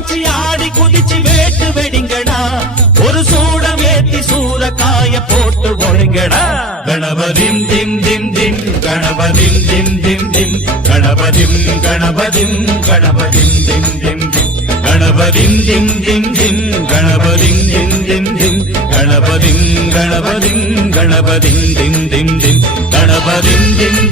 அடிச்சு ஆடி குதிச்சு வேட்டு வெடிங்கடா ஒரு சூடம் ஏத்தி சூறக்காய போட்டு ஒழுங்கடா கணபதிம் திம் திம் திம் கணபதிம் திம் திம் திம் கணபதிம் கணபதிம் கணபதிம் திம் திம் திம் கணபதிம் திம் திம் திம் கணபதிம் திம் திம் திம் கணபதிம் கணபதிம் கணபதிம் திம் திம் திம் கணபதிம் திம்